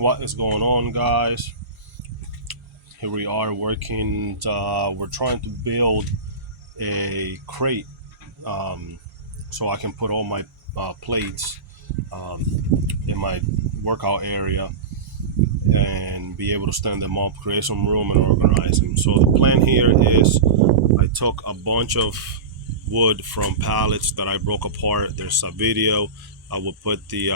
What is going on, guys? Here we are working. We're trying to build a crate so I can put all my plates um, in my workout area and be able to stand them up, create some room, and organize them. So the plan here is I took a bunch of wood from pallets that I broke apart. There's a video. I will put the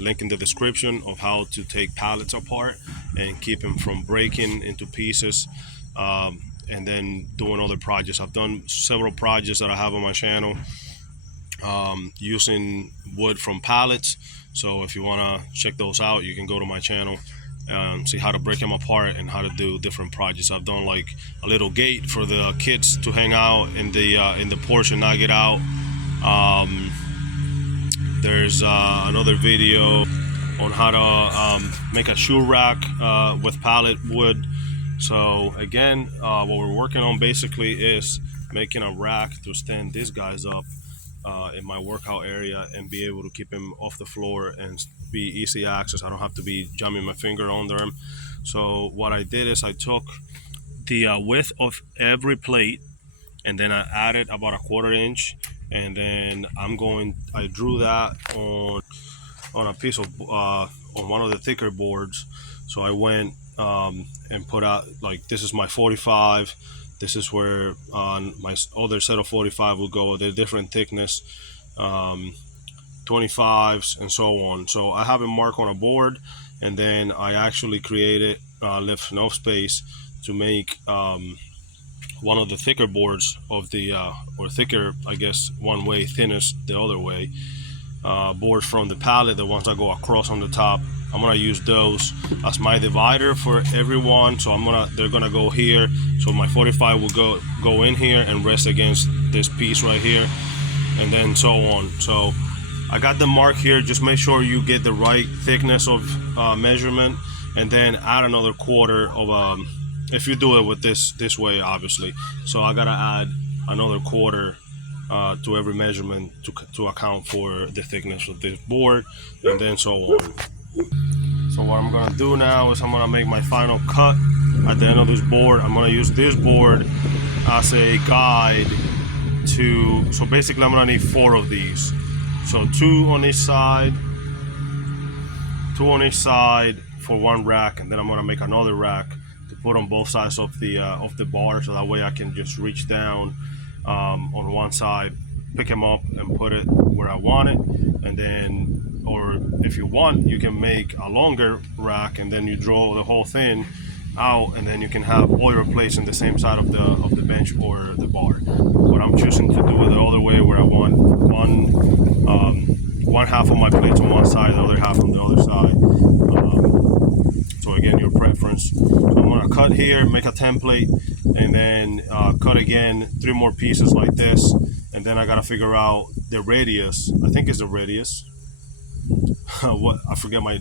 link in the description of how to take pallets apart and keep them from breaking into pieces, and then doing other projects. I've done several projects that I have on my channel using wood from pallets. So if you want to check those out, you can go to my channel and see how to break them apart and how to do different projects. I've done like a little gate for the kids to hang out in the porch and not get out. There's another video on how to make a shoe rack with pallet wood. So again, what we're working on basically is making a rack to stand these guys up in my workout area and be able to keep them off the floor and be easy access. I don't have to be jamming my finger under them. So what I did is I took the width of every plate and then I added about a 1/4 inch, and then I drew that on a piece of on one of the thicker boards. So I went and put out, like, this is my 45. This is where my other set of 45 will go. They're different thickness, 25s and so on. So I have it marked on a board, and then I actually created left enough space to make one of the thicker boards of the or thicker, I guess, one way, thinnest the other way, boards from the pallet, the ones that go across on the top. I'm gonna use those as my divider for everyone. So they're gonna go here. So my 45 will go in here and rest against this piece right here, and then so on. So I got the mark here. Just make sure you get the right thickness of measurement, and then add another 1/4 of if you do it with this way, obviously. So I gotta add another 1/4 to every measurement to account for the thickness of this board, and then so on. So what I'm gonna do now is I'm gonna make my final cut at the end of this board. I'm gonna use this board as a guide so basically I'm gonna need 4 of these. So 2 on each side, 2 on each side for one rack, and then I'm gonna make another rack to put on both sides of the bar, so that way I can just reach down on one side, pick them up and put it where I want it. And then, or if you want, you can make a longer rack and then you draw the whole thing out, and then you can have all your plates in the same side of the bench or the bar. But I'm choosing to do it the other way, where I want one half of my plates on one side, the other half on the other side. So again, your preference. So I'm gonna cut here, make a template, and then cut again 3 more pieces like this, and then I gotta figure out the radius. I think it's the radius. What, I forget my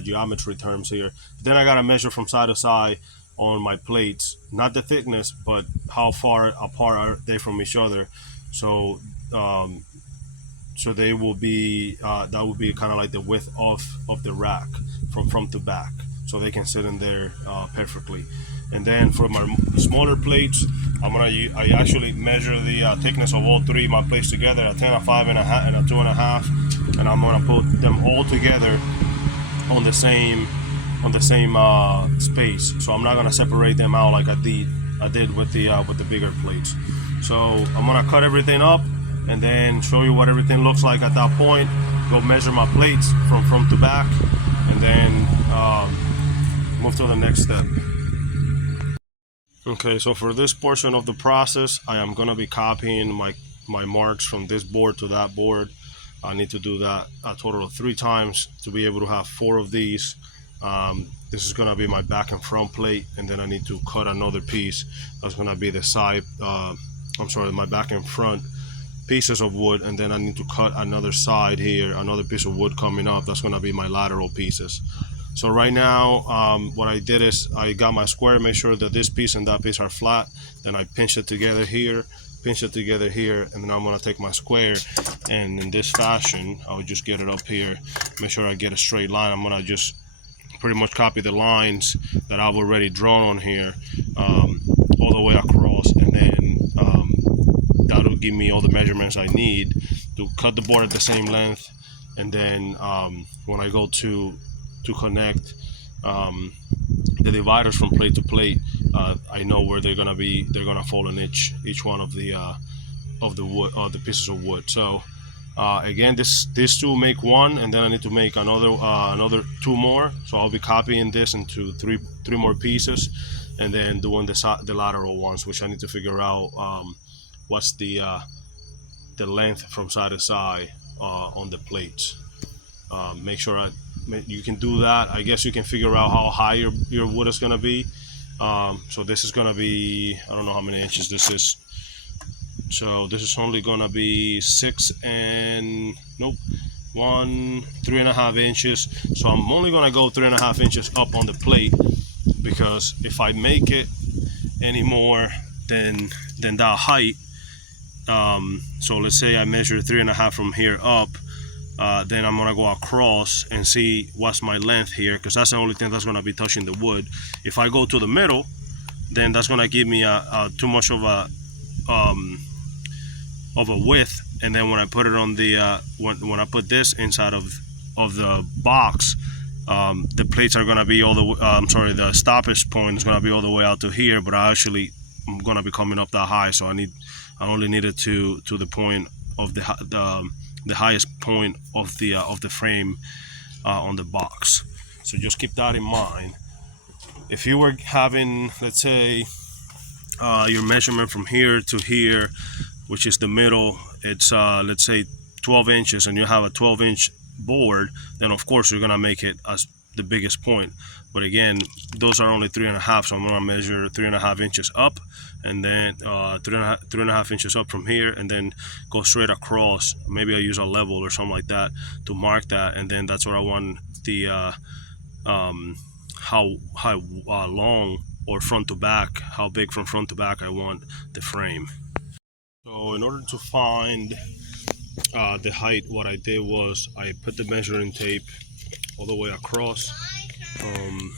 geometry terms here. Then I gotta measure from side to side on my plates, not the thickness, but how far apart are they from each other. So so they will be that will be kind of like the width of the rack from front to back, so they can sit in there perfectly. And then for my smaller plates, I actually measure the thickness of all 3 of my plates together, a 10, a 5, and a 2.5, and I'm gonna put them all together on the same space. So I'm not gonna separate them out like I did with the bigger plates. So I'm gonna cut everything up and then show you what everything looks like at that point. Go measure my plates from front to back, and then move to the next step. Okay, so for this portion of the process, I am gonna be copying my marks from this board to that board. I need to do that a total of 3 times to be able to have 4 of these. This is gonna be my back and front plate, and then I need to cut another piece that's gonna be the side, my back and front pieces of wood, and then I need to cut another side here, another piece of wood coming up. That's gonna be my lateral pieces. So right now, what I did is I got my square, make sure that this piece and that piece are flat. Then I pinch it together here, and then I'm gonna take my square, and in this fashion, I'll just get it up here, make sure I get a straight line. I'm gonna just pretty much copy the lines that I've already drawn on here all the way across, and then that'll give me all the measurements I need to cut the board at the same length. And then when I go to connect the dividers from plate to plate, I know where they're gonna be. They're gonna fall in each one of the wood, the pieces of wood. So again, these two make one, and then I need to make another two more. So I'll be copying this into three more pieces, and then doing the lateral ones, which I need to figure out what's the length from side to side on the plates. Make sure you can do that. I guess you can figure out how high your wood is gonna be. So this is gonna be, I don't know how many inches this is. So this is only gonna be 3.5 inches. So I'm only gonna go 3.5 inches up on the plate, because if I make it any more than that height, so let's say I measure 3.5 from here up, then I'm gonna go across and see what's my length here, because that's the only thing that's gonna be touching the wood. If I go to the middle, then that's gonna give me too much of a width, and then when I put it on the when I put this inside of the box, the plates are gonna be all the the stoppage point is gonna be all the way out to here, but I'm gonna be coming up that high, so I only need it to the point of the highest point of the frame on the box. So just keep that in mind. If you were having, let's say, your measurement from here to here, which is the middle, it's let's say 12 inches, and you have a 12-inch board, then of course you're gonna make it as the biggest point. But again, those are only 3.5, so I'm gonna measure 3.5 inches up, and then 3.5 inches up from here, and then go straight across. Maybe I use a level or something like that to mark that, and then that's what I want the how long, or front to back, how big from front to back I want the frame. So in order to find the height, what I did was I put the measuring tape all the way across from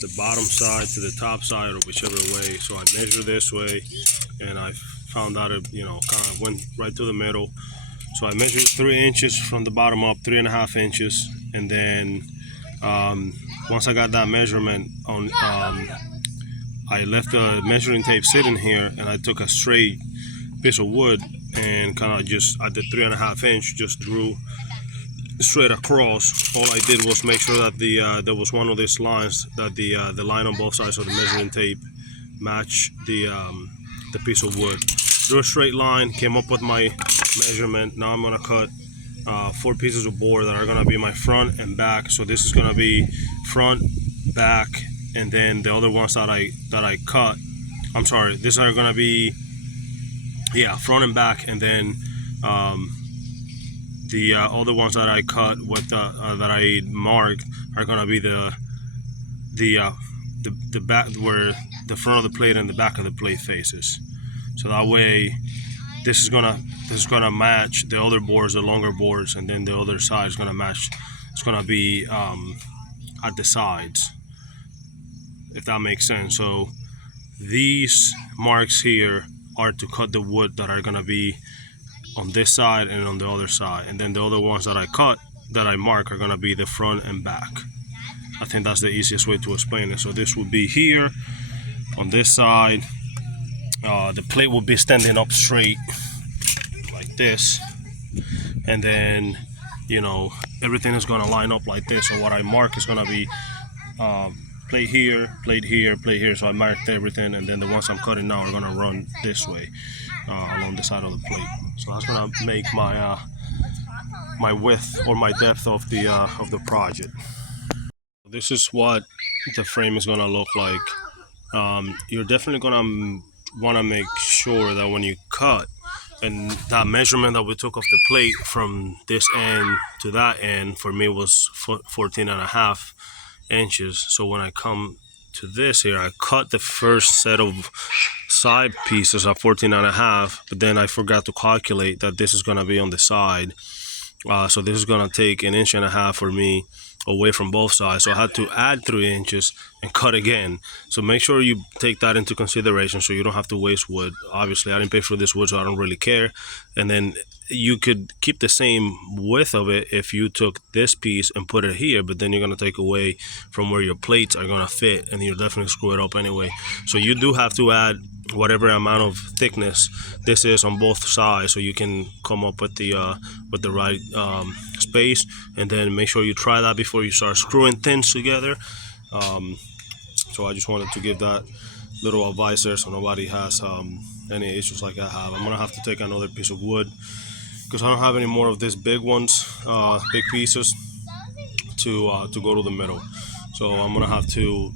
the bottom side to the top side, or whichever way. So I measured this way, and I found out it, kind of went right to the middle. So I measured 3 inches from the bottom up, 3.5 inches, and then once I got that measurement on, I left the measuring tape sitting here, and I took a straight piece of wood and kind of just at the 3.5 inch just drew straight across. All I did was make sure that there was one of these lines, that the line on both sides of the measuring tape match the piece of wood. Drew a straight line, came up with my measurement. Now I'm gonna cut 4 pieces of board that are gonna be my front and back. So this is gonna be front, back, and then the other ones that I cut, I'm sorry, these are gonna be, yeah, front and back, and then the other ones that I cut with that I marked are gonna be the back, where the front of the plate and the back of the plate faces. So that way, this is gonna match the other boards, the longer boards, and then the other side is gonna match. It's gonna be at the sides, if that makes sense. So these marks here are to cut the wood that are gonna be on this side and on the other side, and then the other ones that I mark are gonna be the front and back. I think that's the easiest way to explain it. So this would be here on this side. The plate will be standing up straight like this, and then everything is gonna line up like this. So what I mark is gonna be plate here, plate here, plate here. So I marked everything, and then the ones I'm cutting now are gonna run this way along the side of the plate. So that's gonna make my my width or my depth of the project. This is what the frame is gonna look like. You're definitely gonna want to make sure that when you cut, and that measurement that we took off the plate from this end to that end, for me was 14.5 inches. So when I come to this here, I cut the first set of side pieces at 14.5, but then I forgot to calculate that this is going to be on the side So this is gonna take 1.5 inches for me away from both sides. So I had to add 3 inches and cut again. So make sure you take that into consideration so you don't have to waste wood. Obviously, I didn't pay for this wood, so I don't really care. And then you could keep the same width of it if you took this piece and put it here, but then you're gonna take away from where your plates are gonna fit, and you'll definitely screw it up anyway. So you do have to add whatever amount of thickness this is on both sides, so you can come up with the right space. And then make sure you try that before you start screwing things together. So I just wanted to give that little advice there, so nobody has any issues like I have. I'm gonna have to take another piece of wood because I don't have any more of these big ones, big pieces to go to the middle. So I'm gonna have to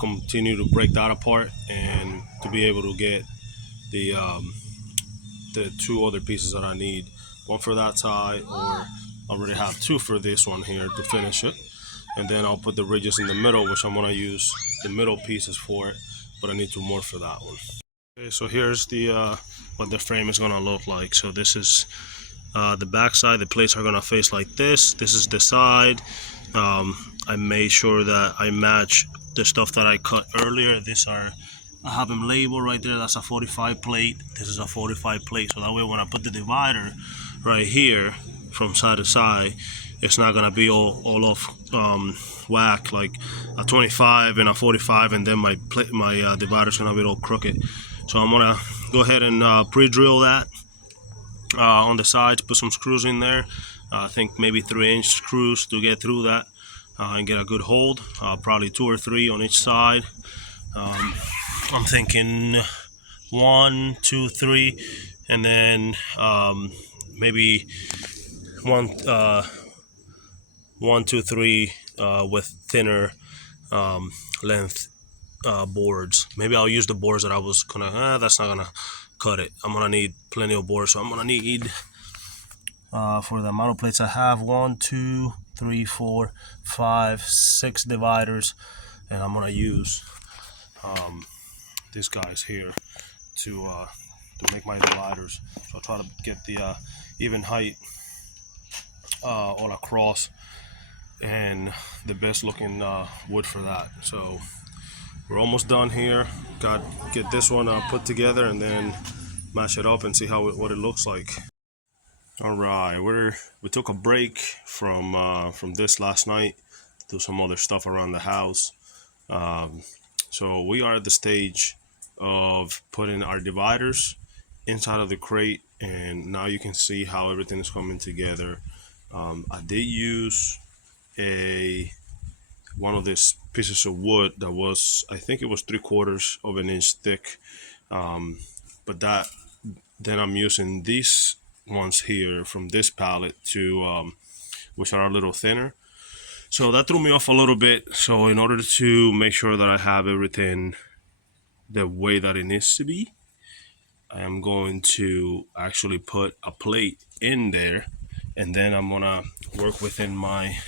continue to break that apart, and to be able to get the two other pieces that I need, one for that side, or I already have two for this one here to finish it. And then I'll put the ridges in the middle, which I'm gonna use the middle pieces for it, but I need two more for that one. Okay, so here's the what the frame is gonna look like. So this is the back side. The plates are gonna face like this. This is the side. I made sure that I match the stuff that I cut earlier. I have them labeled right there. That's a 45 plate. This is a 45 plate. So that way when I put the divider right here from side to side, it's not gonna be all off whack, like a 25 and a 45, and then my divider's gonna be all crooked. So I'm gonna go ahead and pre-drill that on the sides, put some screws in there. I think maybe 3-inch screws to get through that and get a good hold. Probably 2 or 3 on each side. I'm thinking 1, 2, 3, and then maybe 1, 1, 2, 3 with thinner length boards. Maybe I'll use the boards that I was gonna. That's not gonna cut it. I'm gonna need plenty of boards, so I'm gonna need for the amount of plates I have 1, 2, 3, 4, 5, 6 dividers, and I'm gonna use these guys here to make my dividers. So I'll try to get the even height all across and the best looking wood for that. So we're almost done here. Get this one put together and then mash it up and see what it looks like. All right, we took a break from this last night to do some other stuff around the house. So we are at the stage of putting our dividers inside of the crate, and now you can see how everything is coming together. I did use one of these pieces of wood that was, I think it was 3/4 of an inch thick, but then I'm using these ones here from this pallet to which are a little thinner. So that threw me off a little bit. So in order to make sure that I have everything the way that it needs to be, I am going to actually put a plate in there, and then I'm gonna work within my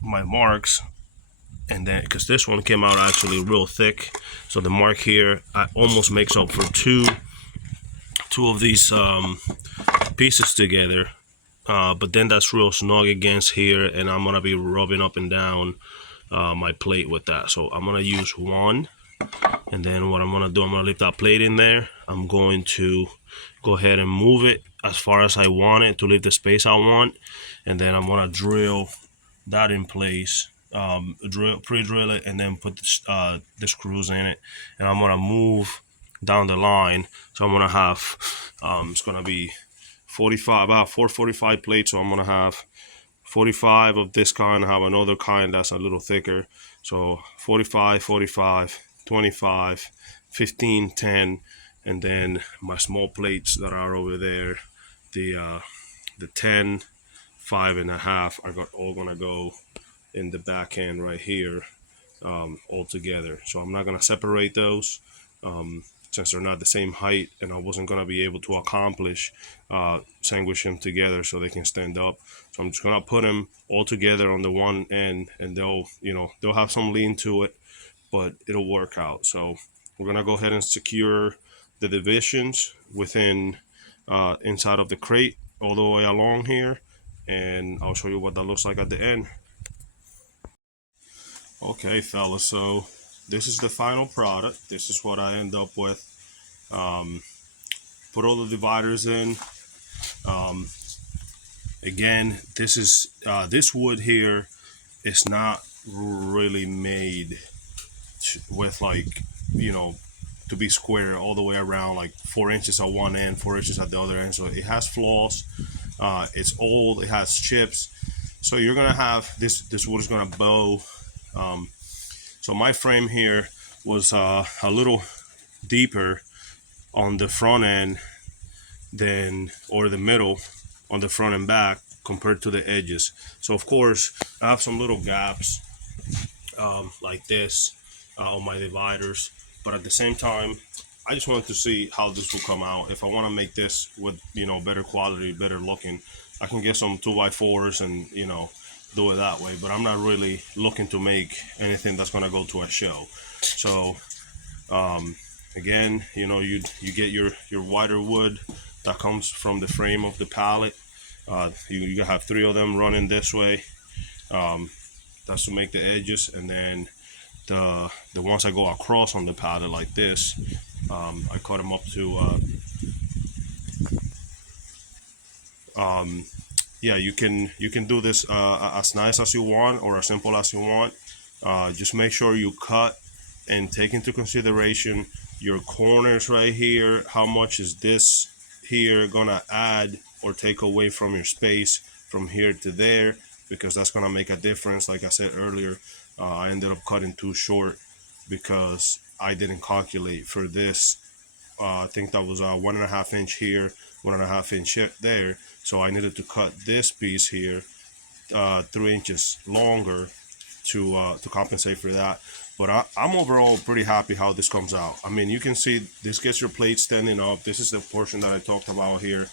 my marks. And then because this one came out actually real thick, so the mark here almost makes up for two of these pieces together. But then that's real snug against here, and I'm gonna be rubbing up and down my plate with that. So I'm gonna use one, and then what I'm gonna do, I'm gonna leave that plate in there. I'm going to go ahead and move it as far as I want it to leave the space I want, and then I'm gonna drill that in place, pre-drill it, and then put the screws in it, and I'm gonna move down the line. So I'm gonna have it's gonna be 45, about 445 plates. So I'm gonna have 45 of this kind. I have another kind that's a little thicker. So 45, 45, 25, 15, 10, and then my small plates that are over there, the 10, 5.5 are all gonna go in the back end right here, all together. So I'm not gonna separate those since they're not the same height, and I wasn't gonna be able to accomplish sandwich them together so they can stand up. So I'm just gonna put them all together on the one end, and they'll have some lean to it, but it'll work out. So we're gonna go ahead and secure the divisions within inside of the crate. all the way along here, and I'll show you what that looks like at the end. Okay, fellas, so this is the final product. This is what I end up with. Put all the dividers in. Again, this is this wood here is not really made with, like, you know, to be square all the way around, like 4 inches at one end, 4 inches at the other end. So it has flaws. It's old. It has chips. So you're gonna have this wood is gonna bow. So my frame here was a little deeper on the front end than, or the middle on the front and back compared to the edges. So of course I have some little gaps like this on my dividers, but at the same time I just wanted to see how this will come out. If I want to make this with, you know, better quality, better looking, I can get some 2x4s and, you know, do it that way. But I'm not really looking to make anything that's going to go to a show. So again, you know, you get your wider wood that comes from the frame of the pallet. You have 3 of them running this way. That's to make the edges, and then the ones that go across on the pallet like this, I cut them up to yeah, you can do this as nice as you want or as simple as you want. Just make sure you cut and take into consideration your corners right here. How much is this here gonna add or take away from your space from here to there, because that's gonna make a difference. Like I said earlier, I ended up cutting too short because I didn't calculate for this. I think that was a 1.5 inch here, 1.5 inch there. So I needed to cut this piece here 3 inches longer to compensate for that. But I'm overall pretty happy how this comes out. I mean, you can see this gets your plate standing up. This is the portion that I talked about here,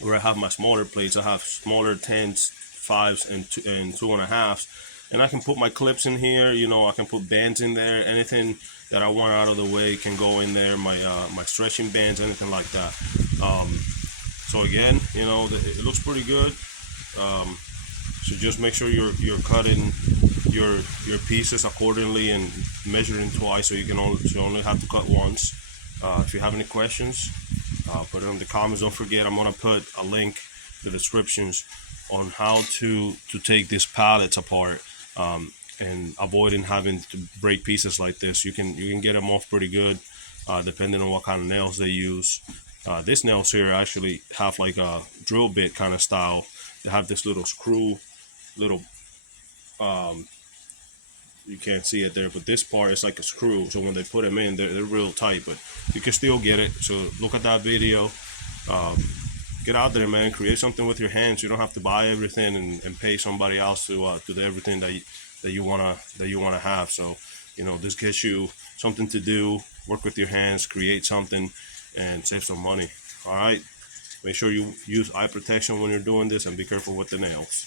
where I have my smaller plates. I have smaller 10s, 5s, and 2.5s, and I can put my clips in here. You know, I can put bands in there. Anything that I want out of the way can go in there. My stretching bands, anything like that. So again, you know, it looks pretty good. So just make sure you're cutting your pieces accordingly and measuring twice, so you only have to cut once. If you have any questions, put it in the comments. Don't forget, I'm gonna put a link in the descriptions on how to take these pallets apart, and avoiding having to break pieces like this. You can get them off pretty good, depending on what kind of nails they use. This nails here actually have like a drill bit kind of style. They have this little screw, little you can't see it there, but this part is like a screw. So when they put them in, they're real tight, but you can still get it. So look at that video. Get out there, man. Create something with your hands. You don't have to buy everything and pay somebody else to do everything that you wanna have. So, you know, this gets you something to do. Work with your hands, create something, and save some money. All right. Make sure you use eye protection when you're doing this, and be careful with the nails.